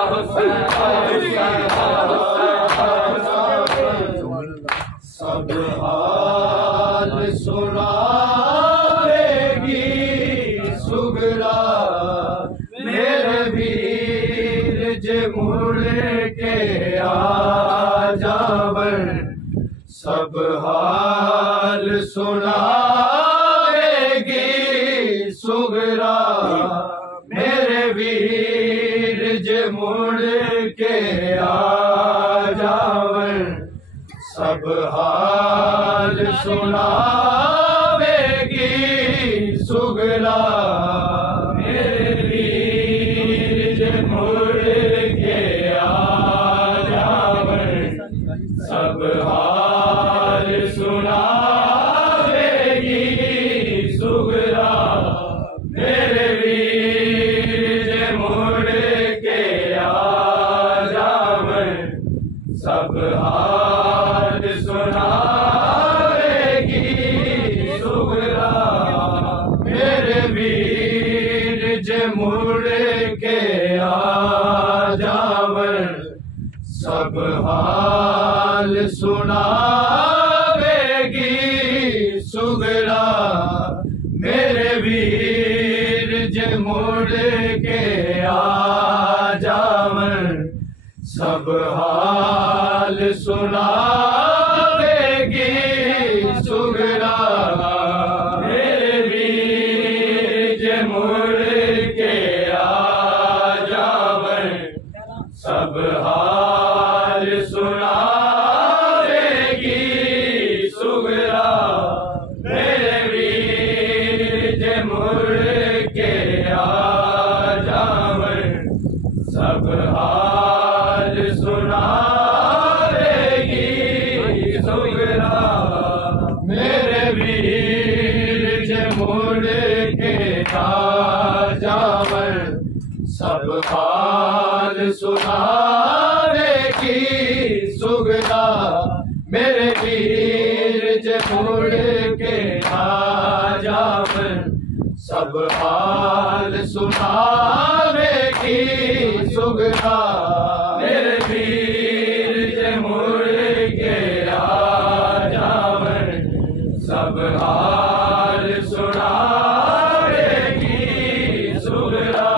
सब हाल सुनावेगी सुगरा मेरे वीर जे मुड़ के आ जावन। सब हाल सुनावेगी सुगरा मेरे वीर जे मुड़ के आ जावन। सब हाल सुनावेगी सुगरा मेरे वीर जे मुड़ के आ जावन। सब हाल सुनावेगी सुगरा मेरे वीर जे मुड़ के आ जावन। सब हाल सुनावेगी सुगरा मेरे वीर जे मुड़ के आ जावन। सब हाल सुनावेगी सुगरा मेरे वीर जे मुड़ के आ जावन। सब हाल सुनावेगी सुगरा मेरे वीर जे मुड़ के आ जावन। सब हाल सुनावेगी सुगरा मेरे वीर जे मुड़ के आ जावन। सब हाल सुनावेगी सुगरा मेरे वीर जे मुड़ के आ जावन। सब हाल सुनावेगी सुगरा मेरे वीर जे मुड़ के आ जावन। सब हाल सुनावेगी सुगरा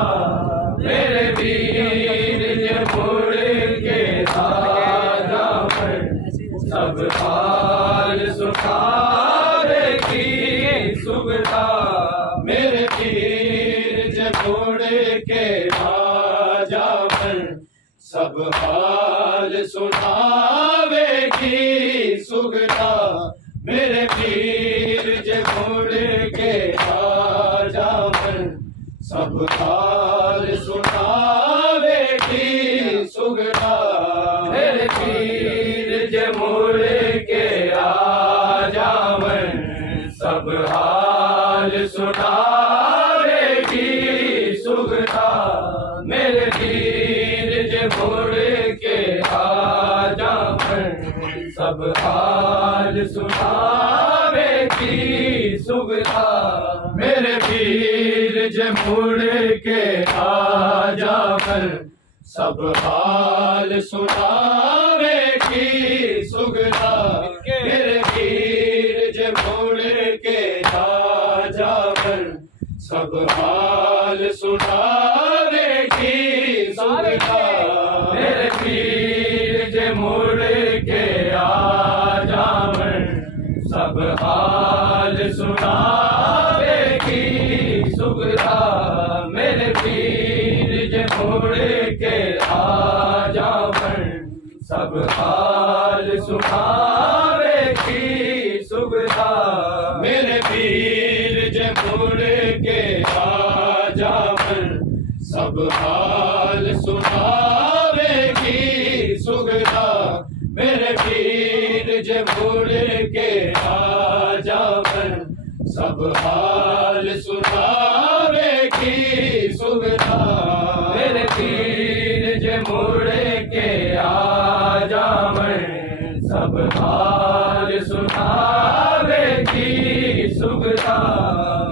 मेरे वीर जे मुड़ के हाल सुनावेगी सुगता मेरे पीर जे मुड़ के आ जावन सब हाल सुनावेगी सुगता मेरे पीर जे मुड़ के आ जावन सब हाल सुनावेगी सुगता मेरे पीर जे मुड़ के आ जावन सब हाल सुनावेगी सुगता मेरे पीर जे मुड़ के आ जावन सब हाल सुनावेगी सुगता मेरे पीर जे मुड़ के आ जावन सब हाल सुनावेगी सुगता मेरे पीर जे मुड़ के आ जावन सब हाल सुनावेगी सुगता मेरे पीर जे मुड़ के आ जावन सब हाल सुनावेगी सुगता मेरे पीर जे मुड़ के आ जावन सब हाल सुनावेगी सुगता मेरे पीर जे मुड़ के आ जावन सब हाल सुनावेगी सुगता मेरे पीर जे मुड़ के आ जावन सब हाल सुनावेगी सुगता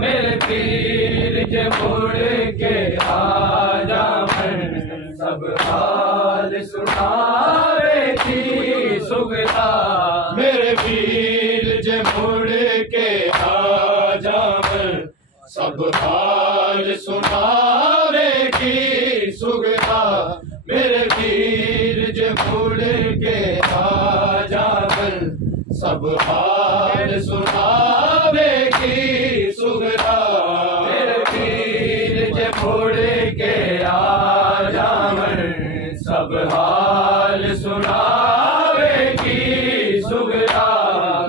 मेरे पीर जे मुड़ के आ जावन सब हाल सुनावेगी सुगता मेरे पीर जे मुड़ के आ जावन सब हाल सुनावेगी सुगता मेरे पीर जे मुड़ के आ जावन सब हाल सुनावेगी सुगता मेरे पीर जे मुड़ के आ जावन सब हाल सुनावेगी सुगता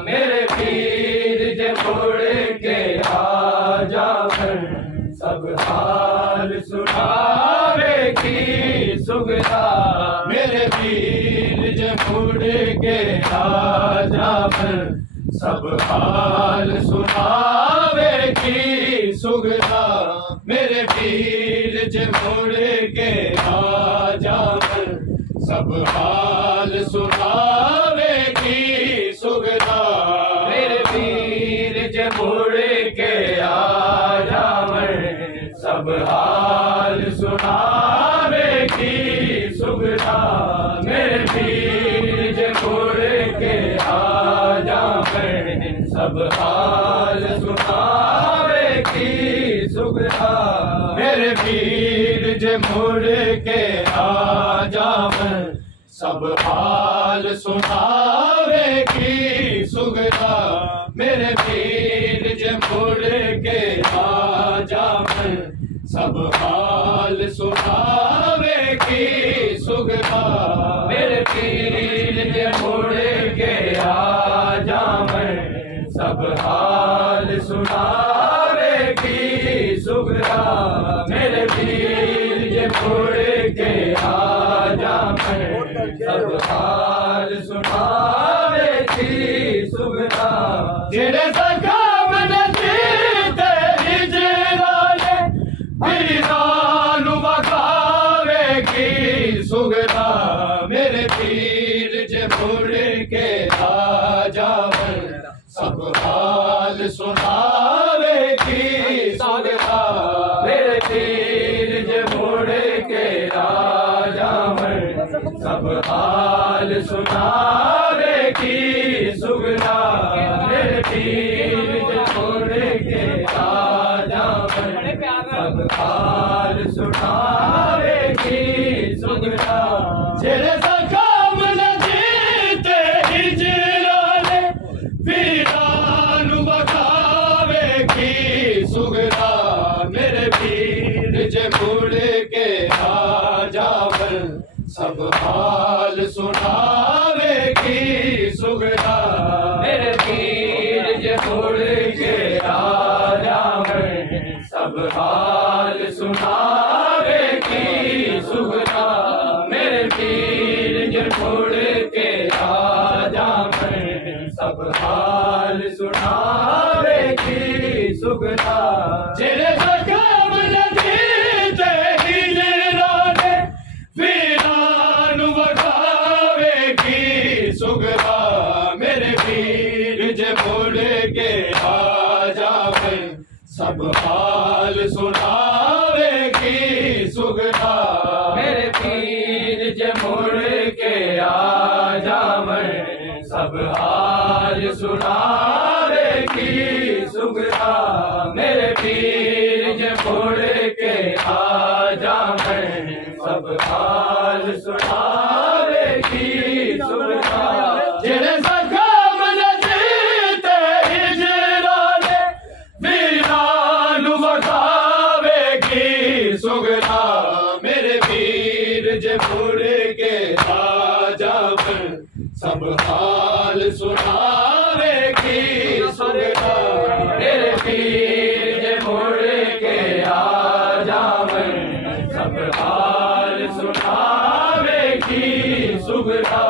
मेरे पीर जे मुड़ के आ जावन सब हाल सुनावेगी सुगता मेरे पीर जे मुड़ के आ जावन सब हाल सुनावेगी सुगता मेरे पीर जे मुड़ के आ जावन सब हाल सुनावेगी सुगता मेरे पीर जे मुड़ के आ जावन सब हाल सुनावेगी सुगता मेरे पीर जे मुड़ के आ जावन सब हाल सुनावेगी सुगता मेरे पीर जे मुड़ के आ जावन सब हाल सुनावेगी सुगता मेरे पीर जे मुड़ के आ जावन सब हाल सुनावेगी सुगता मेरे पीर जे मुड़ के आ जावन सब हाल सुनावेगी सुगता मेरे पीर जे मुड़ के आ जावन सब हाल सुनावेगी सुगता जेड़े सकाम नजीते हिजराले वीरानु बखावेगी सुगता मेरे पीर जे मुड़ के आ जावन सब हाल सुनावेगी सुगता मेरे पीर जे मुड़ के आ जावन सब हाल सुनावेगी सुगता मेरे पीर जे मुड़ के आ जावन सब हाल सुनावेगी सुगता जेड़े सकाम नजीते हिजराले वीरानु बखावेगी सुगता मेरे पीर जे मुड़ के आ जावन सब हाल सुनावेगी सुगरा मेरे पीर जे मुड़ के आ जावे सब हाल सुनावेगी सुगरा मेरे पीर जे मुड़ के आ जावे सब हाल सुनावेगी सुगरा जेरे जख्म लगी ते हिजराने वीरान वखावेगी सुगरा मेरे पीर जे मुड़ के आ जावे सब हाल सुनावेगी सुगरा मेरे पीर जे मुड़ के आ जावे सब हाल सुनावेगी सुगरा मेरे पीर जे मुड़ के आ जावे सब हाल सुनावेगी सुगरा जेड़े जख्म जीते हिजराने वीरान वखावेगी सुगरा मेरे पीर जे मुड़ के आ जावे सब हाल सुनावेगी सुगरा मेरे पीर जे मुड़ के आ जावे सब हाल सुनावेगी सुगरा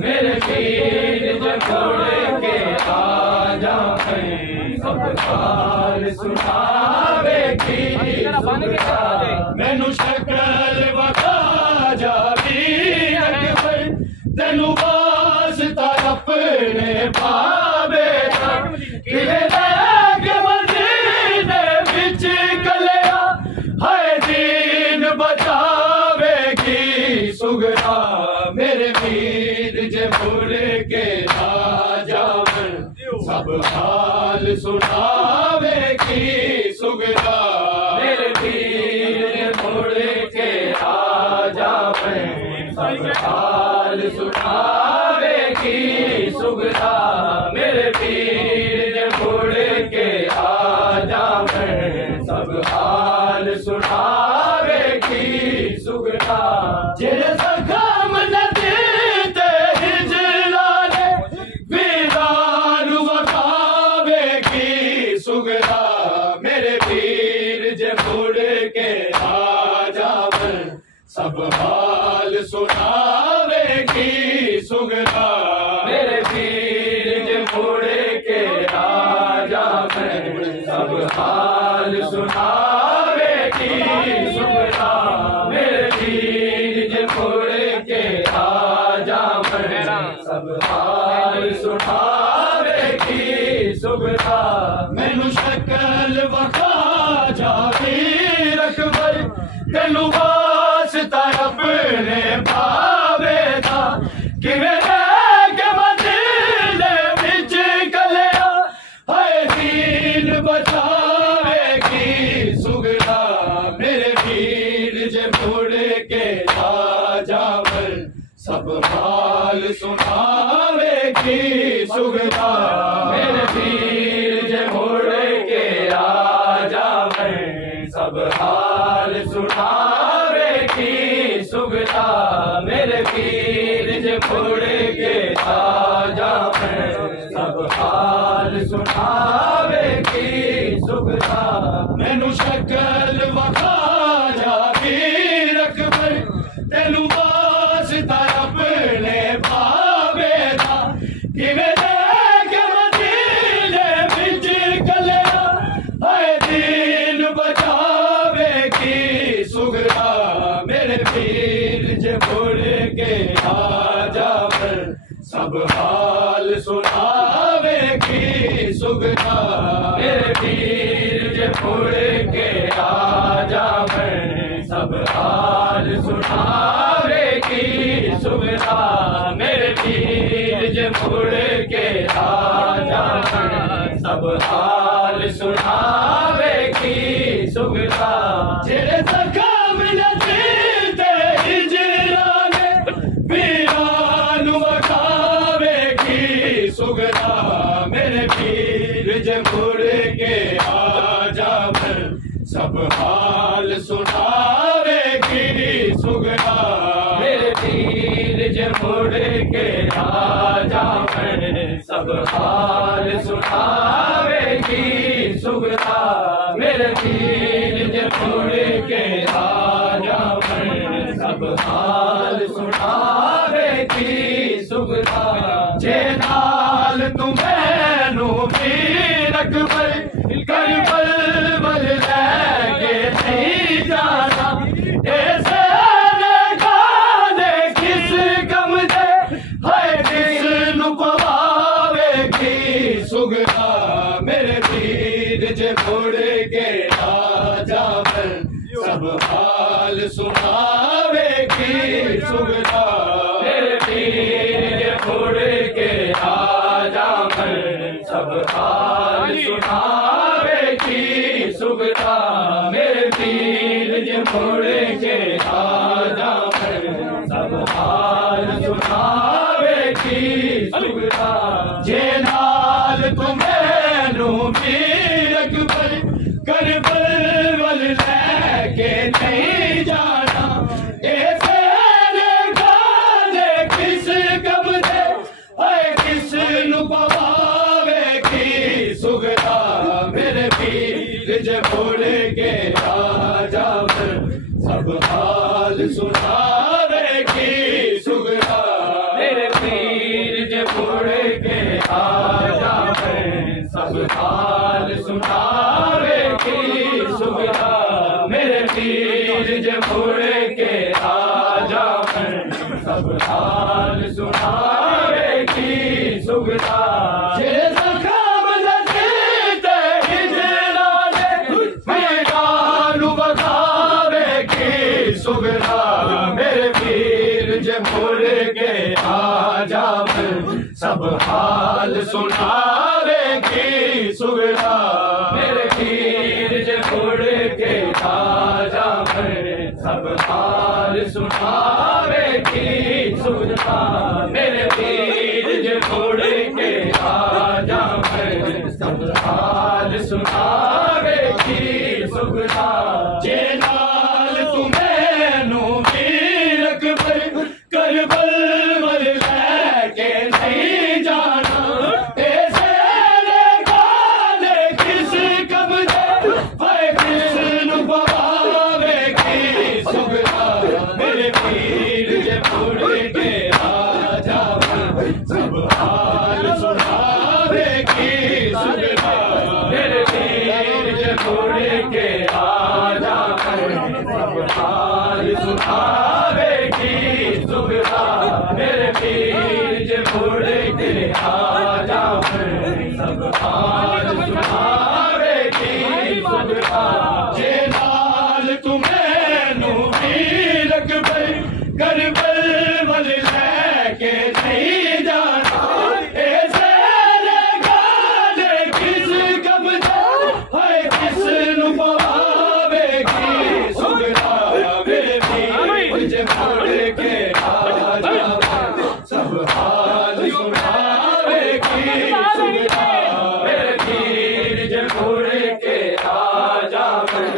मेरे पीर जे मुड़ के आ जावे सब हाल सुनावेगी सुगरा मैनू शक्ल वखा जावी अकबर तेनू वास्ता अपने पावे किवे लगे मदीने विच कलिया हाय दीन बचावेगी सुगरा मेरे पीर जे मुड़ के आ जावे सब हाल सुनावेगी सुगरा मेरे पीर जे मुड़ के आ जावे सब हाल सुनावेगी सुगरा मेरे पीर जे मुड़ के आ जावे सब हाल सुनावेगी सुगरा जेड़े जख्म जीते हिजराने वीरान वखावेगी सुगरा मेरे पीर जे मुड़ के आ जावे सब हाल सुनावेगी सुगरा मेरे पीर जे मुड़ के आ जावे सब हाल सुनावेगी सुगरा मेरे पीर जे मुड़ के आ जावे सब हाल सुनावेगी सुगरा मैनू शक्ल वखा जावी अकबर तेनू वास्ता अपने पावे था किवे लगे मदीने विच कलिया हाय दीन बचावेगी सुगरा मेरे पीर जे मुड़ के आ जावे सब हाल सुनावेगी सुगरा मेरे पीर जे मुड़ के आ जावे सब हाल सुनावेगी सुगरा मेरे पीर जे मुड़ के आ जावे सब हाल सुनावेगी सुगरा मैनू शक्ल वखा जावी अकबर तेनू वास्ता अपने पावे था किवे लगे मदीने विच कलिया हाय दीन बचावेगी सुगरा मेरे पीर जे मुड़ के आ जावे सब हाल सुनावेगी सुगरा मेरे पीर जे मुड़ के आ जावे सब हाल सुनावेगी सुगरा मेरे पीर जे मुड़ के आ जावे सब हाल सुनावेगी सुगरा जेड़े जख्म जीते हिजराने वीरान वखावेगी सुगरा मेरे पीर जे मुड़ के आ जावे सब हाल सुनावेगी सुगरा मेरे पीर जे मुड़ के राजा मैं सब हाल सुनावेगी सुगरा मेरे पीर जे मुड़ के राजा मैं सब हाल सुनावेगी सुगरा जे नाल तुम्हें नू पीर अकबर करबल बल लैके नहीं जाना ऐसे गाने किस गम दे है किस नु पवावेगी सुगरा मेरे पीर जे मुड़ के राजा बन सब हाल सुनावेगी सुगरा मेरे पीर जे मुड़ के राजा बन सब हाल सुनावेगी सुगरा मेरे पीर जे मुड़ के राजा बन सब हाल सुनावेगी सुगरा जे नाल तुम्हें नू पीर अकबर करबल वल लैके नहीं जाना ऐसे गाने किस गम दे है किस नु पवावेगी सुगरा मेरे पीर जे मुड़ के राजा बन सब हाल सुनावेगी सुगरा मेरे पीर जे मुड़ के राजा बन सब हाल सुनावेगी सुगरा मेरे पीर जे मुड़ के राजा बन सब हाल सुनावेगी सुगरा जे ज़ख़्म लजीते हिजरा ने मैदान बखावेगी सुगरा मेरे पीर जे मुड़ के राजा बन सब हाल सुनावेगी सुगरा मेरे पीर जे मुड़ के राजा बन सब हाल सुनावेगी सुगरा मेरे पीर जे मुड़ के राजा बन सब हाल सुनावेगी सुगरा जे नाल तुम्हें नू पीर अकबर करबल वल लैके नहीं जाना ऐसे गाने किस गम दे है किस नु पवावेगी सुगरा मेरे पीर जे मुड़ के राजा बन सब हाल सुनावेगी सुगरा मेरे पीर जे मुड़ के राजा बन सब हाल सुनावेगी सुगरा मेरे पीर जे मुड़ के राजा बन सब हाल सुनावेगी सुगरा जे नाल तुम्हें नू पीर अकबर करबल वल लैके नहीं जाना ऐसे गाने किस गम दे है किस नु पवावेगी सुगरा मेरे पीर जे मुड़ के राजा बन सब हाल सुनावेगी सुगरा मेरे पीर जे मुड़ के राजा बन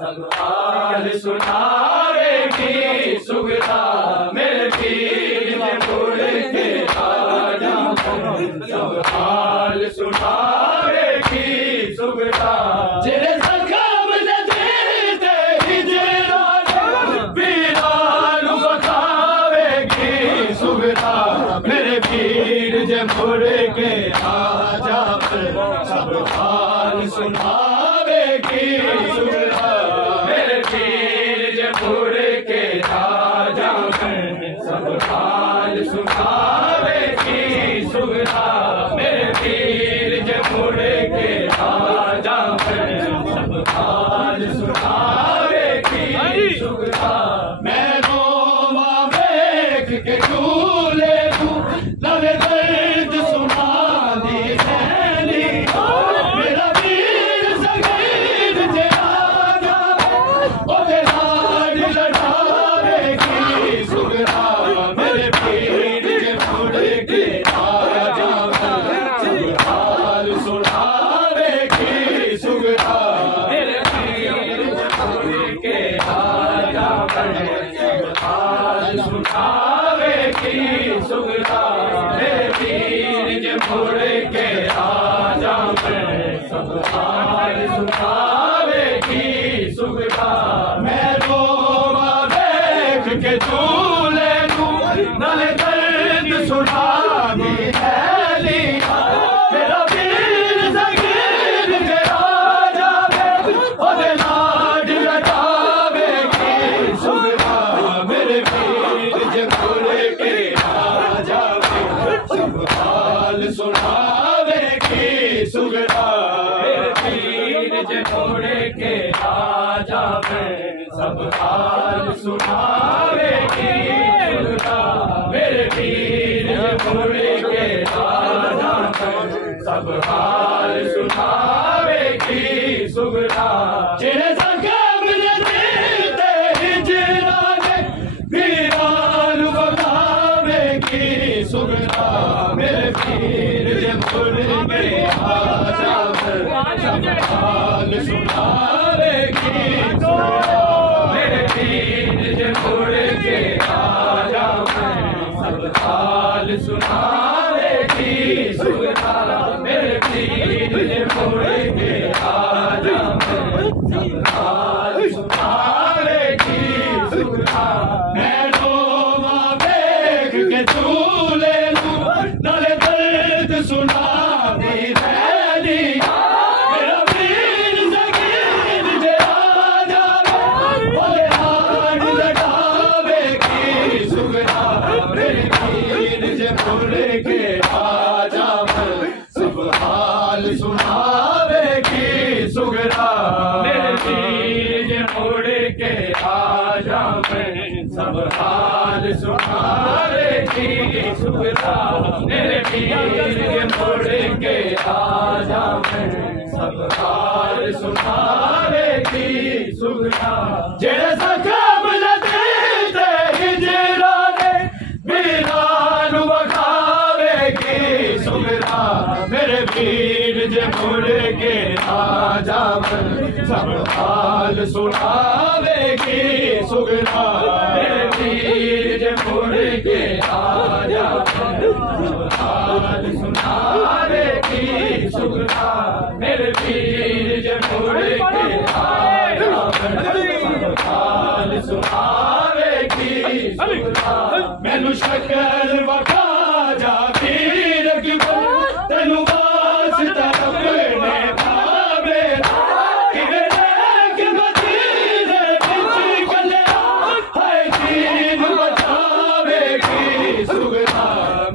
सब हाल सुनावेगी सुगरा मेरे पीर जे मुड़ के राजा बन सब हाल सुनावेगी सुगरा जेरे ज़ख़्म लजीते हिजरा ने पीरान बखावेगी सुगरा मेरे पीर जे मुड़ के राजा बन सब हाल सुनावेगी सुगरा मेरे पीर जे मुड़ के राजा बन सब हाल सुनावेगी सुगरा मेरे पीर जे मुड़ के राजा बन सब हाल सुनावेगी सुगरा मैं रोवा देख के झूले तू लवे दर्द सुना दी सैनी मेरा वीर सुगरा मेरे पीर जे मुड़ के आ जावे सब हाल सुनावेगी सुगरा मैं रोवा देख के झूले नू नाले दर्द सुनावी हैली मेरा पीर ज़गीर जे आ जावे ओदे लाड लगावेगी सुगरा मेरे पीर जे मुड़ के आ जावे सब हाल सुनावेगी सुगरा मेरे पीर जे मुड़ के आ जावे सब हाल सुनावेगी सुगरा मेरे पीर जे मुड़ के आ जावे सब हाल सुनावेगी सुगरा जेड़े ज़ख़म देते हिजरा ने वीरान बगावेगी सुगरा मेरे पीर जे मुड़ के आ जावे सब हाल सुनावेगी सुगरा मेरे पीर जे मुड़ के आ जावे सब हाल सुनावेगी सुगरा मेरे पीर जे मुड़ के आ जावे सब हाल सुनावेगी सुगरा मैं रोवा देख के झूले नू नाले दर्द सुनावी रहनी मेरा पीर ज़गीर जे आ जावे ओदे लाड लगावेगी सुगरा मेरे पीर जे मुड़ के आ जावे सब हाल सुनावेगी सुगरा मेरे पीर जे मुड़ के आ जावे सब हाल सुनावेगी सुगरा मेरे पीर जे मुड़ के आ जावे सब हाल सुनावेगी सुगरा जेड़े ज़ख़म देते हिजरा ने वीरान बगावेगी सुगरा मेरे पीर जे मुड़ के आ जावे सब हाल सुनावेगी सुगरा मेरे पीर जे मुड़ के आ जावे सब हाल सुनावेगी सुगरा मेरे पीर जे मुड़ के आ जावे सब हाल सुनावेगी सुगरा मैनू शक्ल वखा जा पीर अकबर तेनू वास्ता अपने भावे किवे लेके मदीने विच गलिया हाय दीन बचावेगी सुगरा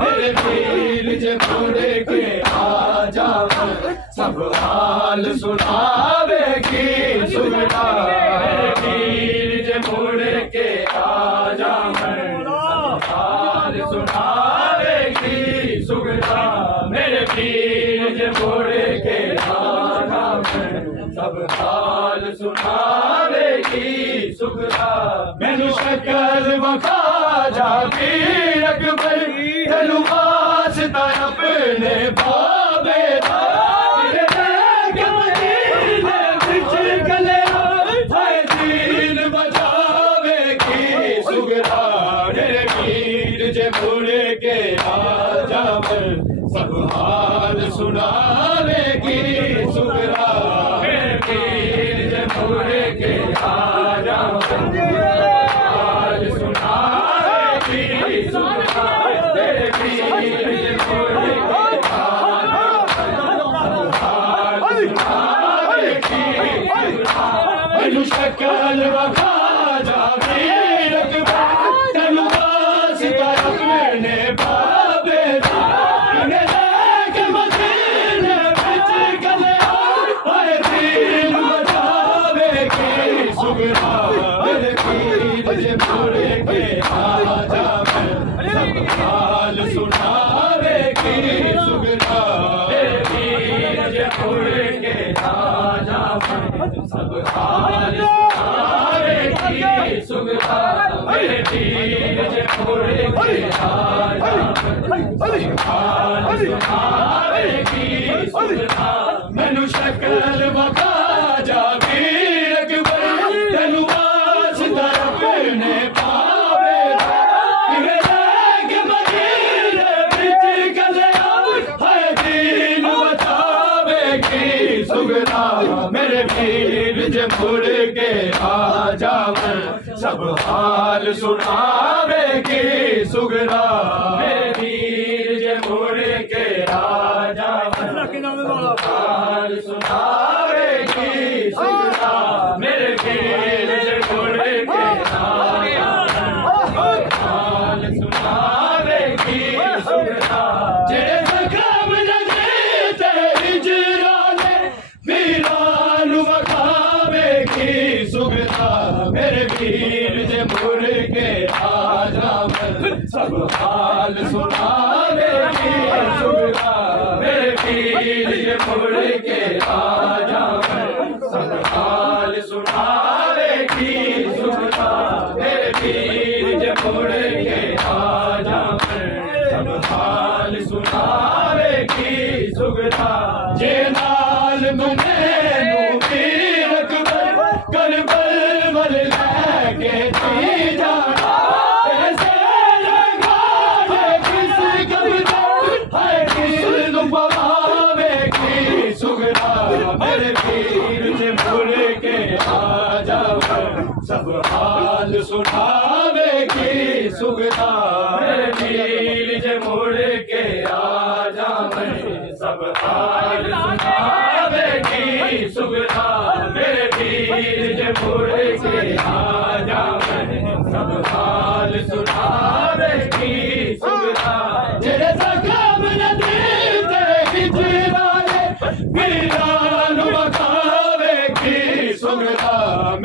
मेरे पीर जे मुड़ के आ जावे सब हाल सुनावेगी सुगरा मेरे पीर जे मुड़ के आ जावे सब हाल सुनावेगी सुगरा मेरे पीर जे मुड़ के आ जावे सब हाल सुनावेगी सुगरा मैनू शक्ल वखा जा पीर अकबर तेनू वास्ता अपने भावे जे मुड़ के आ जावे सब हाल सुनावेगी सुगरा मेरे पीर जे मुड़ के आ जावे हाल सुनावेगी सुगरा मेरे पीर जे मुड़ के आ जावे हाल सुनावेगी सुगरा मैनू शक्ल वखा जा पीर अकबर तेनू वास्ता अपने भावे लेके मदीने विच गलिया हाय दीन बचावेगी सुगरा मेरे पीर जे मुड़ के आ जावे सब हाल सुनावेगी सुगरा मेरे पीर जे मुड़ के आ जावे सब हाल सुनावेगी सुगरा मेरे पीर जे मुड़ के आ जावे हाल सुनावेगी सुगरा मैनू शक्ल वखा जा पीर अकबर तेनू वास्ता अपने भावे किवे लेके मदीने जे मुड़ के आ जावे सब हाल सुनावेगी सुगरा मेरे वीर जे मुड़ के आ जावे हाल सुनावेगी सुगरा मेरे वीर जे मुड़ के आ जावे हाल सुनावेगी सुगरा जेड़े जख्म लगे ते हिजरा ने वीरां नूं वखावेगी सुगरा मेरे वीर जे मुड़ के आ जावे सब हाल सुनावेगी सुगरा मेरे वीर जे मुड़ के आ जावे सब हाल सुनावेगी सुगरा मेरे वीर जे मुड़ के आ जावे सब हाल सुनावेगी सुगरा जे नाल मैनू वीर अकबर करबल वल लैके जी जाना ऐसे लगा जे किस कब्जा है दिल नूं पवावेगी सुगरा मेरे वीर जे मुड़ के आ जावे सब हाल सुनावेगी सुगरा मेरे वीर जे मुड़ के आ जावे सब हाल सुनावेगी सुगरा मेरे वीर जे मुड़ के आ जावे सब हाल सुनावेगी सुगरा जेड़े जख्म नदी ते हिजरा ने वीरां नूं वखावेगी सुगरा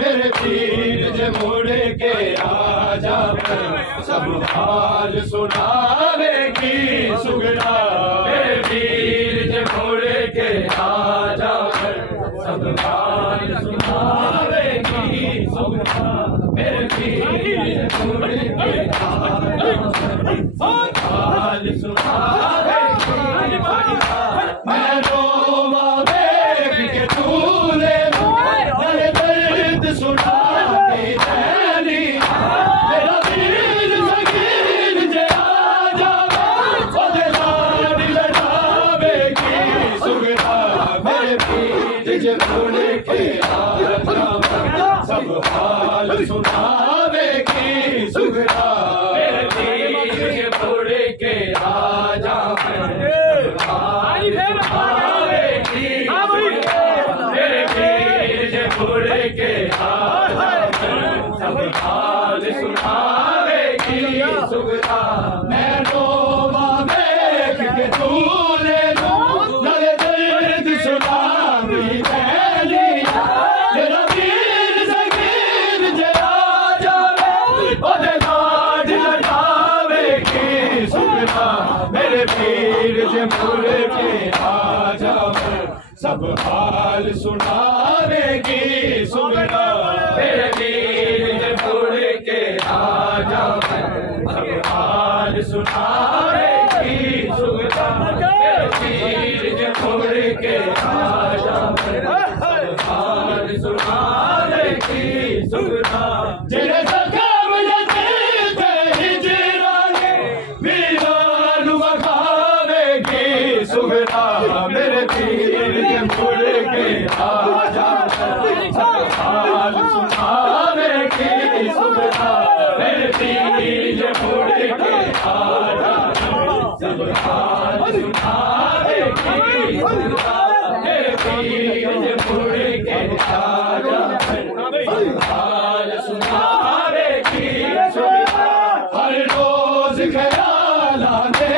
मेरे वीर जे मुड़ के आ जावे सब हाल सुनावेगी सुगरा मेरे वीर जे मुड़ के आ जावे सब हाल सुनावेगी सुगरा मेरे वीर जे मुड़ के आ जावे सब हाल सुनावेगी मैं रोवा देख के तूने मेरे दर्द सुना दी तेरी मेरा वीर सगीर जे आ जावे ओदे लाड लड़ावेगी सुगरा मेरे वीर जे मुड़ के आ जावे सब हाल सुनावेगी सुगरा मेरे वीर जे मुड़ के आ जावे मेरे वीर जे मुड़ के आ जावे सब हाल सुनावेगी सुगरा मैं रोवा देख के तूने नले दर्द सुनावी तेरी मेरा वीर सगीर जे आ जावे ओदे लाड लड़ावेगी सुगरा मेरे वीर जे मुड़ के आ जावे सब हाल सुनावेगी सुगरा मेरे वीर जे मुड़ के आ जावे सब हाल सुनावेगी सुगरा मेरे वीर जे मुड़ के आ जावे सब हाल सुनावेगी सुगरा जेड़े जख्म लगे ते हिजरा ने वीरां नूं वखावेगी सुगरा मेरे वीर जे मुड़ के आ जावे सब हाल सुनावेगी सुगरा मेरे वीर जे मुड़ के आ जावे सब हाल सुनावेगी सुगरा मेरे वीर जे मुड़ के आ जावे सब हाल सुनावेगी सुगरा हर रोज ख्याल आते